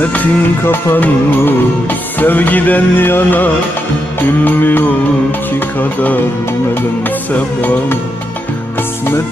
Kısmetin kapanmış sevgiden yana Gülmüyor ki kader nedense bana Kısmetin